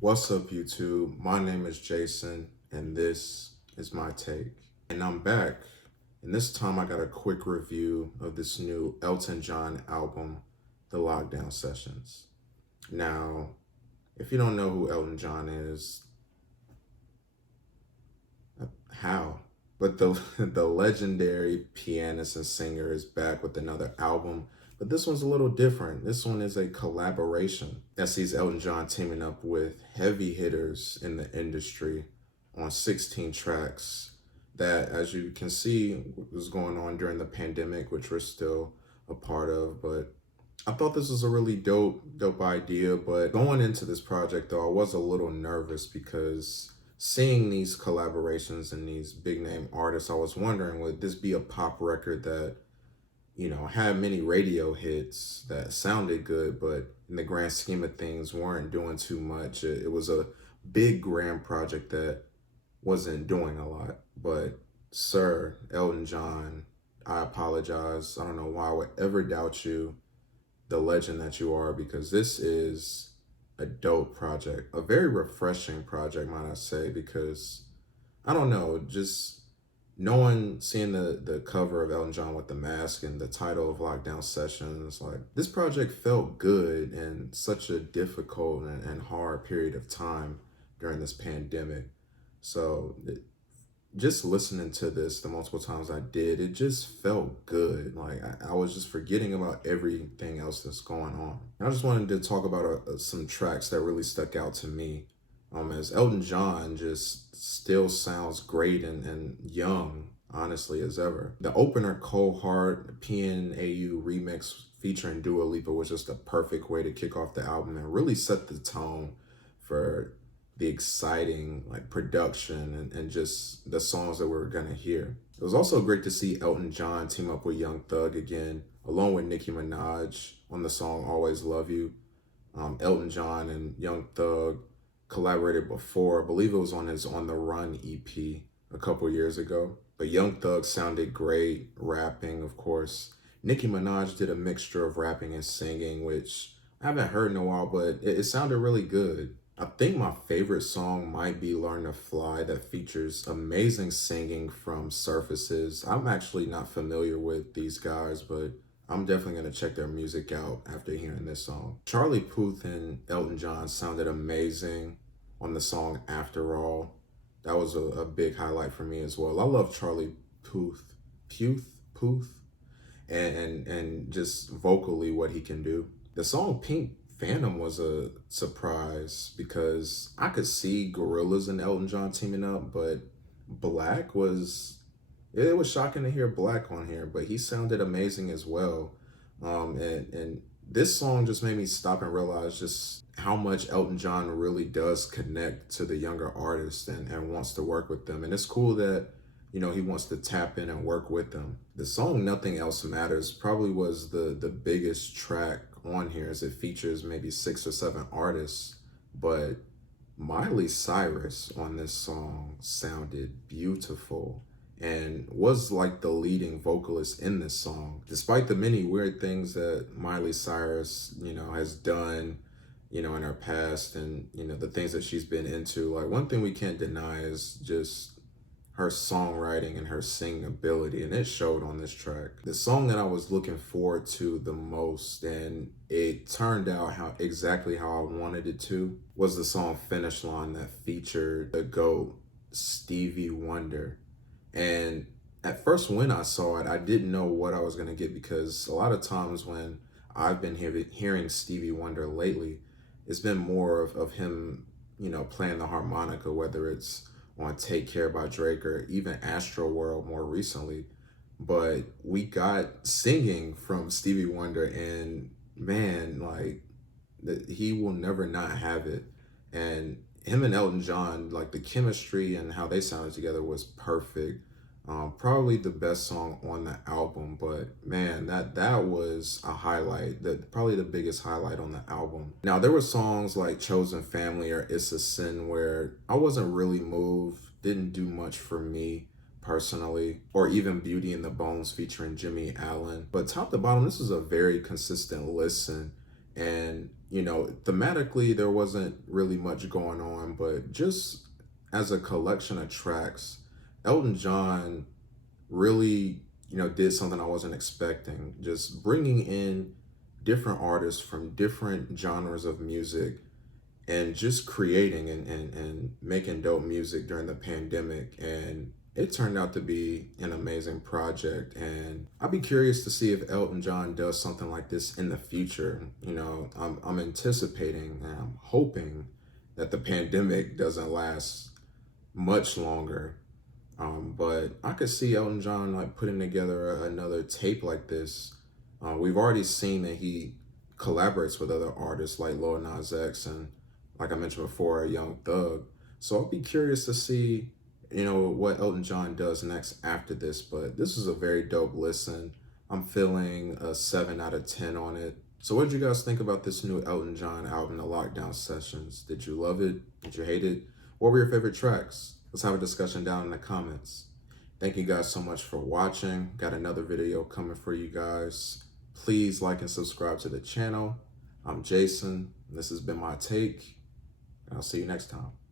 What's up, YouTube? My name is Jason, and this is my take. And I'm back. And this time I got a quick review of this new Elton John album, The Lockdown Sessions. Now, if you don't know who Elton John is, how? But the the legendary pianist and singer is back with another album, but this one's a little different. This one is a collaboration that sees Elton John teaming up with heavy hitters in the industry on 16 tracks that, as you can see, was going on during the pandemic, which we're still a part of. But I thought this was a really dope idea. But going into this project, though, I was a little nervous because seeing these collaborations and these big name artists, I was wondering, would this be a pop record that, had many radio hits that sounded good, but in the grand scheme of things weren't doing too much. It was a big grand project that wasn't doing a lot. But Sir Elton John, I apologize. I don't know why I would ever doubt you, the legend that you are, because this is a dope project, a very refreshing project, might I say, because I don't know, just knowing, seeing the cover of Elton John with the mask and the title of Lockdown Sessions, like this project felt good in such a difficult and hard period of time during this pandemic. So just listening to this the multiple times I did, it just felt good. Like I was just forgetting about everything else that's going on. I just wanted to talk about some tracks that really stuck out to me. As Elton John just still sounds great and young, honestly, as ever. The opener, Cold Heart, PNAU remix featuring Dua Lipa was just a perfect way to kick off the album and really set the tone for the exciting like production and just the songs that we were gonna hear. It was also great to see Elton John team up with Young Thug again, along with Nicki Minaj on the song Always Love You. Elton John and Young Thug collaborated before. I believe it was on his On the Run EP a couple years ago. But Young Thug sounded great, rapping, of course. Nicki Minaj did a mixture of rapping and singing, which I haven't heard in a while, but it sounded really good. I think my favorite song might be Learn to Fly, that features amazing singing from Surfaces. I'm actually not familiar with these guys, but I'm definitely going to check their music out after hearing this song. Charlie Puth and Elton John sounded amazing on the song After All. That was a big highlight for me as well. I love Charlie Puth, Puth, and just vocally what he can do. The song Pink Phantom was a surprise because I could see Gorillaz and Elton John teaming up, but Black was, it was shocking to hear Black on here, but he sounded amazing as well. And this song just made me stop and realize just how much Elton John really does connect to the younger artists and wants to work with them. And it's cool that, he wants to tap in and work with them. The song Nothing Else Matters probably was the biggest track on here, as it features maybe 6 or 7 artists, but Miley Cyrus on this song sounded beautiful and was like the leading vocalist in this song. Despite the many weird things that Miley Cyrus, has done, in her past, and, the things that she's been into, like one thing we can't deny is just her songwriting and her singing ability, and it showed on this track. The song that I was looking forward to the most, and it turned out exactly how I wanted it to, was the song Finish Line that featured the GOAT, Stevie Wonder. And at first when I saw it, I didn't know what I was gonna get, because a lot of times when I've been hearing Stevie Wonder lately, it's been more of him, playing the harmonica, whether it's on Take Care by Drake or even Astro World more recently. But we got singing from Stevie Wonder, and man, like he will never not have it. And him and Elton John, like the chemistry and how they sounded together was perfect. Probably the best song on the album, but man, that was a highlight. That probably the biggest highlight on the album. Now there were songs like Chosen Family or It's a Sin where I wasn't really moved, didn't do much for me personally, or even Beauty in the Bones featuring Jimmy Allen. But top to bottom, this is a very consistent listen, and You know, thematically, there wasn't really much going on, but just as a collection of tracks, Elton John really, did something I wasn't expecting. Just bringing in different artists from different genres of music and just creating and making dope music during the pandemic. And it turned out to be an amazing project. And I'd be curious to see if Elton John does something like this in the future. I'm anticipating and I'm hoping that the pandemic doesn't last much longer. But I could see Elton John like putting together another tape like this. We've already seen that he collaborates with other artists like Lil Nas X and, like I mentioned before, Young Thug. So I'll be curious to see, what Elton John does next after this. But this is a very dope listen. I'm feeling a 7 out of 10 on it. So what did you guys think about this new Elton John album, The Lockdown Sessions? Did you love it? Did you hate it? What were your favorite tracks? Let's have a discussion down in the comments. Thank you guys so much for watching. Got another video coming for you guys. Please like and subscribe to the channel. I'm Jason. This has been my take. And I'll see you next time.